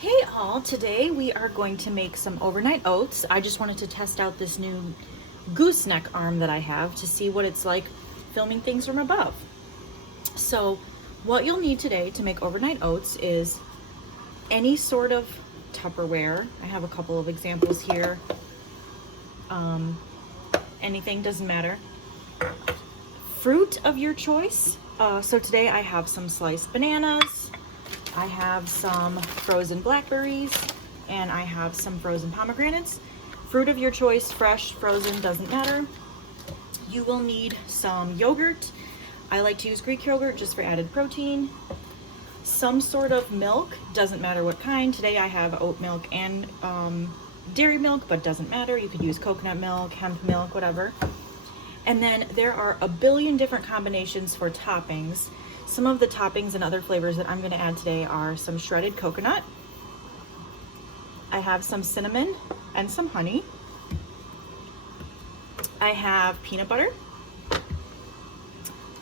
Hey all, today we are going to make some overnight oats. I just wanted to test out this new gooseneck arm that I have to see what it's like filming things from above. So what you'll need today to make overnight oats is any sort of Tupperware. I have a couple of examples here. Anything, doesn't matter. Fruit of your choice. So today I have some sliced bananas, I have some frozen blackberries, and I have some frozen pomegranates. Fruit of your choice, fresh, frozen, doesn't matter. You will need some yogurt. I like to use Greek yogurt just for added protein. Some sort of milk, doesn't matter what kind. Today I have oat milk and dairy milk, but doesn't matter. You could use coconut milk, hemp milk, whatever. And then there are a billion different combinations for toppings. Some of the toppings and other flavors that I'm going to add today are some shredded coconut. I have some cinnamon and some honey. I have peanut butter,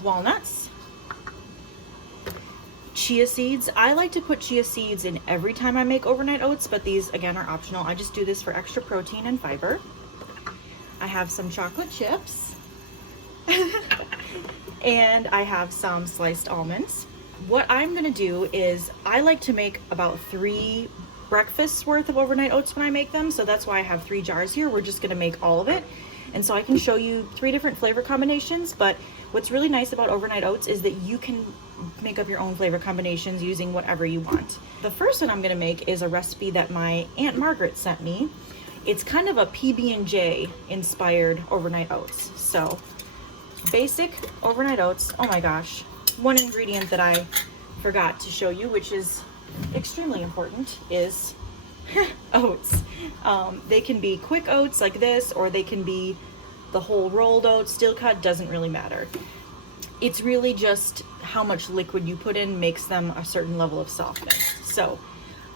walnuts, chia seeds. I like to put chia seeds in every time I make overnight oats, but these again are optional. I just do this for extra protein and fiber. I have some chocolate chips. And I have some sliced almonds. What I'm gonna do is I like to make about 3 breakfasts worth of overnight oats when I make them, so that's why I have 3 jars here. We're just gonna make all of it, and so I can show you 3 different flavor combinations. But what's really nice about overnight oats is that you can make up your own flavor combinations using whatever you want. The first one I'm gonna make is a recipe that my Aunt Margaret sent me. It's kind of a PB&J inspired overnight oats. So basic overnight oats. Oh my gosh, one ingredient that I forgot to show you, which is extremely important, is oats. They can be quick oats like this, or they can be the whole rolled oats, steel cut, doesn't really matter. It's really just how much liquid you put in makes them a certain level of softness. So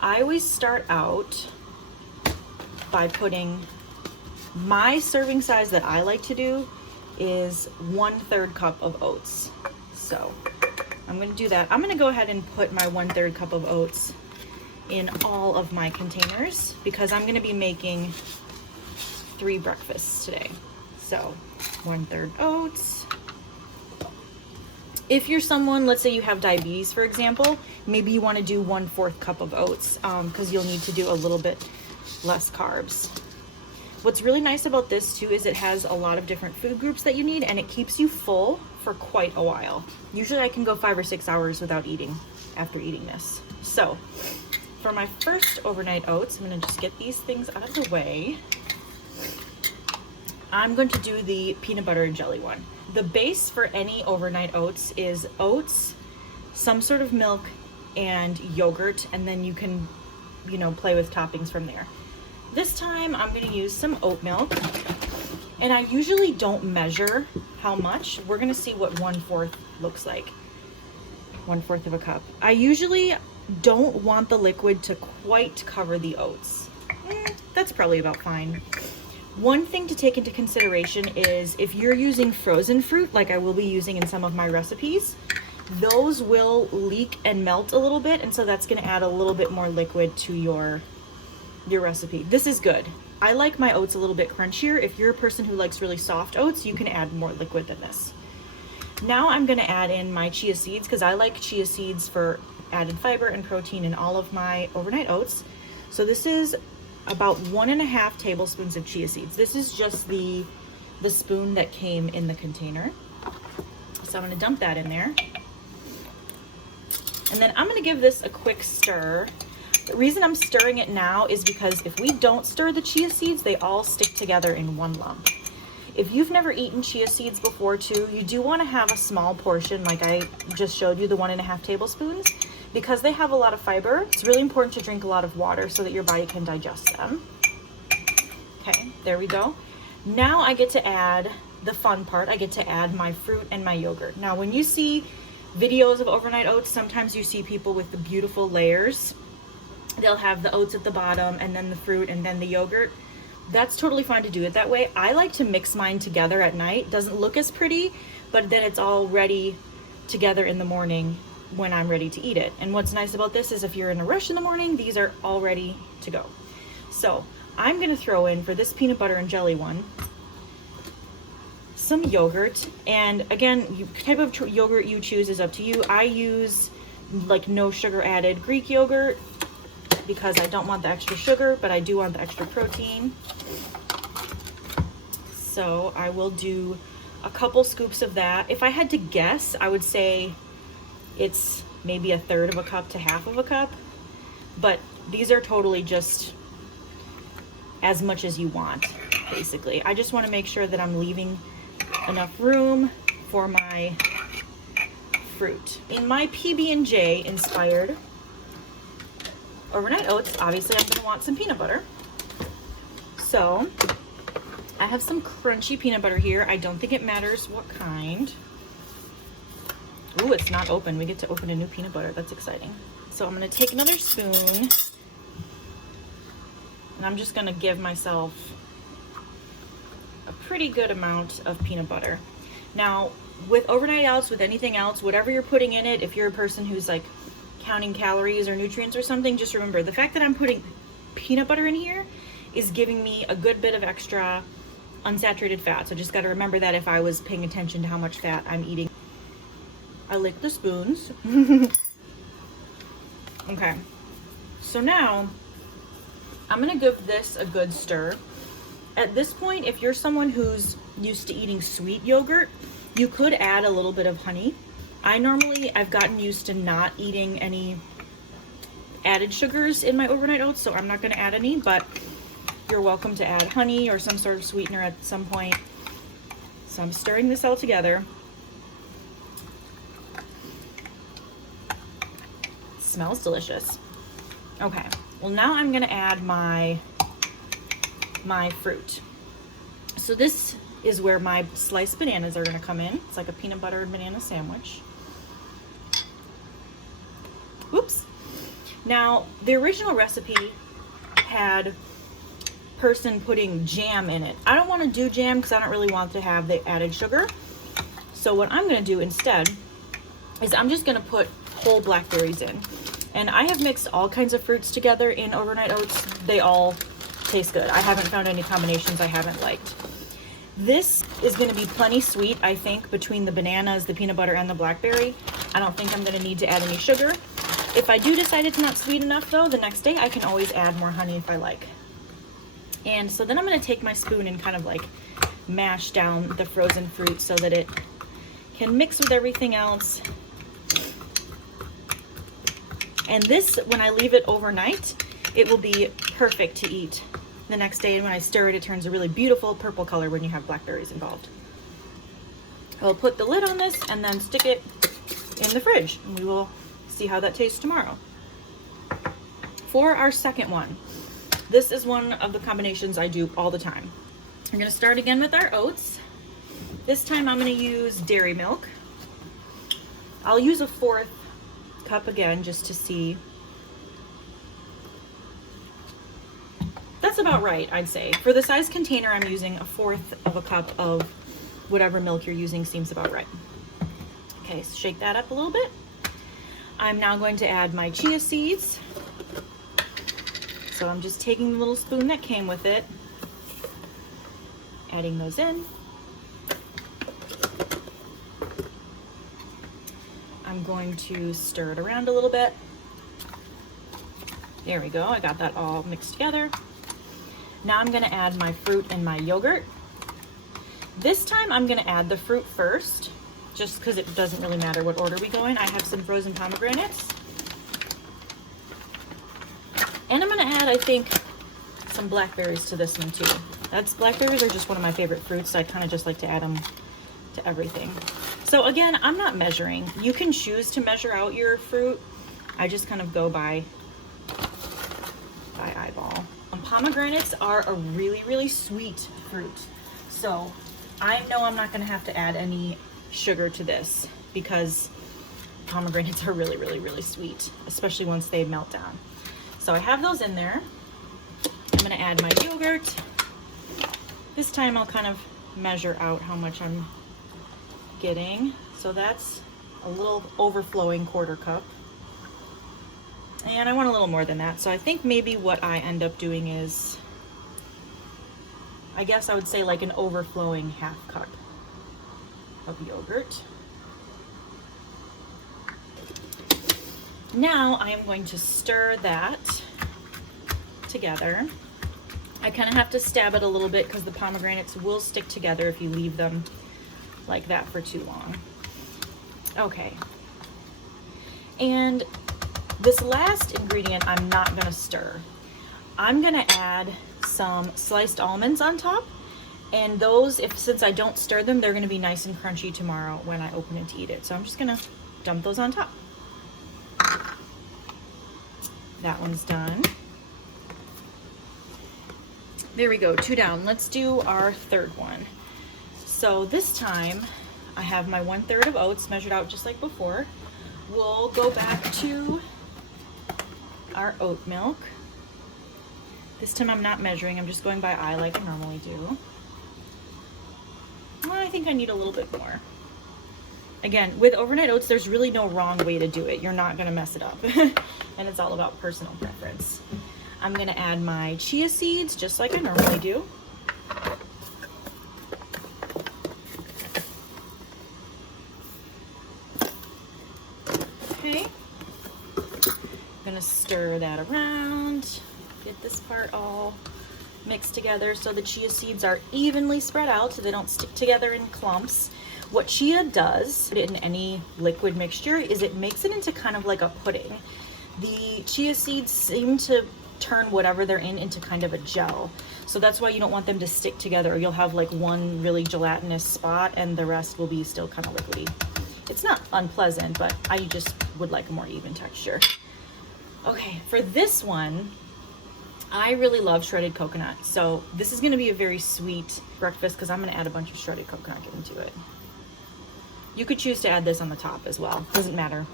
I always start out by putting, my serving size that I like to do is 1/3 cup of oats. So I'm going to do that. I'm going to go ahead and put my 1/3 cup of oats in all of my containers because I'm going to be making 3 breakfasts today. So 1/3 oats. If you're someone, let's say you have diabetes, for example, maybe you want to do 1/4 cup of oats because you'll need to do a little bit less carbs. What's really nice about this too is it has a lot of different food groups that you need, and it keeps you full for quite a while. Usually I can go 5 or 6 hours without eating after eating this. So for my first overnight oats, I'm going to just get these things out of the way. I'm going to do the peanut butter and jelly one. The base for any overnight oats is oats, some sort of milk, and yogurt, and then you can, play with toppings from there. This time I'm going to use some oat milk, and I usually don't measure how much. We're going to see what 1/4 looks like. 1/4 of a cup. I usually don't want the liquid to quite cover the oats. That's probably about fine. One thing to take into consideration is if you're using frozen fruit, like I will be using in some of my recipes, those will leak and melt a little bit, and so that's going to add a little bit more liquid to your recipe. This is good. I like my oats a little bit crunchier. If you're a person who likes really soft oats, you can add more liquid than this. Now I'm going to add in my chia seeds because I like chia seeds for added fiber and protein in all of my overnight oats. So this is about 1.5 tablespoons of chia seeds. This is just the spoon that came in the container. So I'm going to dump that in there. And then I'm going to give this a quick stir. The reason I'm stirring it now is because if we don't stir the chia seeds, they all stick together in one lump. If you've never eaten chia seeds before too, you do want to have a small portion like I just showed you, the 1.5 tablespoons, because they have a lot of fiber. It's really important to drink a lot of water so that your body can digest them. Okay, there we go. Now I get to add the fun part. I get to add my fruit and my yogurt. Now when you see videos of overnight oats, sometimes you see people with the beautiful layers. They'll have the oats at the bottom and then the fruit and then the yogurt. That's totally fine to do it that way. I like to mix mine together at night. Doesn't look as pretty, but then it's all ready together in the morning when I'm ready to eat it. And what's nice about this is if you're in a rush in the morning, these are all ready to go. So I'm gonna throw in, for this peanut butter and jelly one, some yogurt. And again, type of yogurt you choose is up to you. I use like no sugar added Greek yogurt because I don't want the extra sugar, but I do want the extra protein. So I will do a couple scoops of that. If I had to guess, I would say it's maybe 1/3 of a cup to 1/2 of a cup, but these are totally just as much as you want, basically. I just want to make sure that I'm leaving enough room for my fruit. In my PB&J inspired overnight oats, obviously I'm going to want some peanut butter. So I have some crunchy peanut butter here. I don't think it matters what kind. Ooh, it's not open. We get to open a new peanut butter. That's exciting. So I'm going to take another spoon, and I'm just going to give myself a pretty good amount of peanut butter. Now, with overnight oats, with anything else, whatever you're putting in it, if you're a person who's like counting calories or nutrients or something, just remember the fact that I'm putting peanut butter in here is giving me a good bit of extra unsaturated fat. So just got to remember that if I was paying attention to how much fat I'm eating. I lick the spoons. Okay, so now I'm gonna give this a good stir. At this point, if you're someone who's used to eating sweet yogurt, you could add a little bit of honey. I've gotten used to not eating any added sugars in my overnight oats, so I'm not gonna add any, but you're welcome to add honey or some sort of sweetener at some point. So I'm stirring this all together. It smells delicious. Okay, well now I'm gonna add my fruit. So this is where my sliced bananas are gonna come in. It's like a peanut butter and banana sandwich. Whoops. Now, the original recipe had person putting jam in it. I don't want to do jam because I don't really want to have the added sugar. So what I'm going to do instead is I'm just going to put whole blackberries in. And I have mixed all kinds of fruits together in overnight oats. They all taste good. I haven't found any combinations I haven't liked. This is going to be plenty sweet, I think, between the bananas, the peanut butter, and the blackberry. I don't think I'm going to need to add any sugar. If I do decide it's not sweet enough, though, the next day I can always add more honey if I like. And so then I'm going to take my spoon and kind of like mash down the frozen fruit so that it can mix with everything else. And this, when I leave it overnight, it will be perfect to eat the next day. And when I stir it, it turns a really beautiful purple color when you have blackberries involved. I'll put the lid on this and then stick it in the fridge, and we will see how that tastes tomorrow. For our second one, this is one of the combinations I do all the time. I'm gonna start again with our oats. This time I'm gonna use dairy milk. I'll use a 1/4 cup again just to see. That's about right, I'd say. For the size container, I'm using a 1/4 of a cup of whatever milk you're using seems about right. Okay, so shake that up a little bit. I'm now going to add my chia seeds. So I'm just taking the little spoon that came with it, adding those in. I'm going to stir it around a little bit. There we go, I got that all mixed together. Now I'm gonna add my fruit and my yogurt. This time I'm gonna add the fruit first, just because it doesn't really matter what order we go in. I have some frozen pomegranates. And I'm gonna add, I think, some blackberries to this one too. Blackberries are just one of my favorite fruits, so I kind of just like to add them to everything. So again, I'm not measuring. You can choose to measure out your fruit. I just kind of go by eyeball. Pomegranates are a really, really sweet fruit. So I know I'm not gonna have to add any sugar to this because pomegranates are really, really, really sweet, especially once they melt down. So I have those in there. I'm gonna add my yogurt. This time I'll kind of measure out how much I'm getting. So that's a little overflowing 1/4 cup. And I want a little more than that. So I think maybe what I end up doing is, I guess I would say like an overflowing 1/2 cup of yogurt. Now I am going to stir that together. I kind of have to stab it a little bit because the pomegranates will stick together if you leave them like that for too long. Okay. And this last ingredient I'm not gonna stir. I'm gonna add some sliced almonds on top, and those, since I don't stir them, they're gonna be nice and crunchy tomorrow when I open it to eat it. So I'm just gonna dump those on top. That one's done. There we go, 2 down. Let's do our third one. So this time I have my 1/3 of oats measured out just like before. We'll go back to our oat milk. This time I'm not measuring, I'm just going by eye like I normally do. Well, I think I need a little bit more. Again, with overnight oats, there's really no wrong way to do it. You're not gonna mess it up. And it's all about personal preference. I'm gonna add my chia seeds just like I normally do. Okay. I'm gonna stir that around, get this part all mixed together so the chia seeds are evenly spread out so they don't stick together in clumps. What chia does in any liquid mixture is it makes it into kind of like a pudding. The chia seeds seem to turn whatever they're in into kind of a gel. So that's why you don't want them to stick together. You'll have like one really gelatinous spot and the rest will be still kind of liquidy. It's not unpleasant, but I just would like a more even texture. Okay, for this one, I really love shredded coconut. So this is gonna be a very sweet breakfast because I'm gonna add a bunch of shredded coconut into it. You could choose to add this on the top as well, doesn't matter.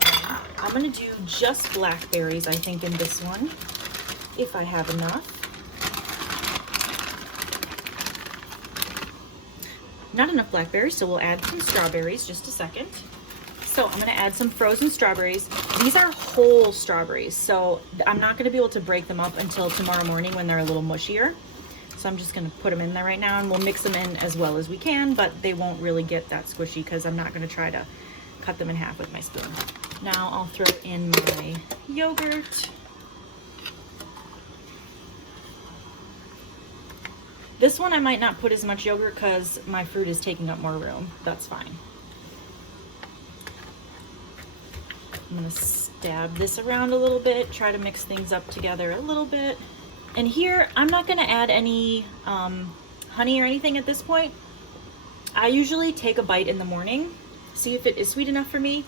I'm gonna do just blackberries, I think, in this one, if I have enough. Not enough blackberries, so we'll add some strawberries, just a second. So I'm gonna add some frozen strawberries. These are whole strawberries, so I'm not gonna be able to break them up until tomorrow morning when they're a little mushier. So I'm just gonna put them in there right now and we'll mix them in as well as we can, but they won't really get that squishy because I'm not gonna try to cut them in half with my spoon. Now I'll throw in my yogurt. This one I might not put as much yogurt because my fruit is taking up more room. That's fine. I'm gonna stab this around a little bit, try to mix things up together a little bit. And here, I'm not gonna add any honey or anything at this point. I usually take a bite in the morning, see if it is sweet enough for me.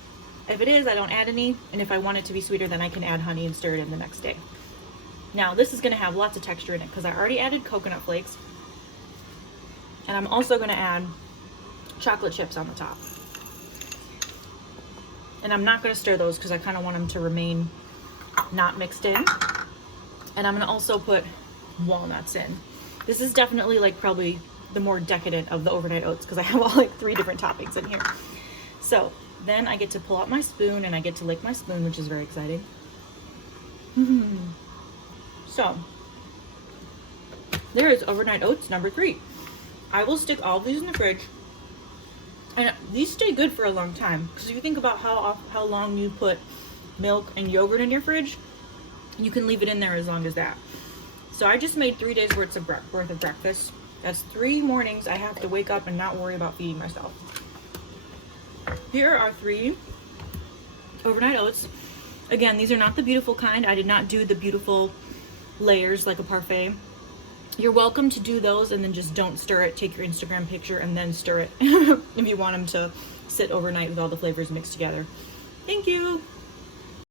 If it is, I don't add any. And if I want it to be sweeter, then I can add honey and stir it in the next day. Now, this is gonna have lots of texture in it because I already added coconut flakes. And I'm also gonna add chocolate chips on the top. And I'm not gonna stir those because I kind of want them to remain not mixed in. And I'm gonna also put walnuts in. This is definitely like probably the more decadent of the overnight oats because I have all like 3 different toppings in here. So then I get to pull out my spoon and I get to lick my spoon, which is very exciting. So there is overnight oats number 3. I will stick all of these in the fridge. And these stay good for a long time because if you think about how long you put milk and yogurt in your fridge, you can leave it in there as long as that. So I just made 3 days worth of breakfast. That's 3 mornings I have to wake up and not worry about feeding myself. Here are 3 overnight oats. Again, these are not the beautiful kind. I did not do the beautiful layers like a parfait. You're welcome to do those and then just don't stir it. Take your Instagram picture and then stir it if you want them to sit overnight with all the flavors mixed together. Thank you.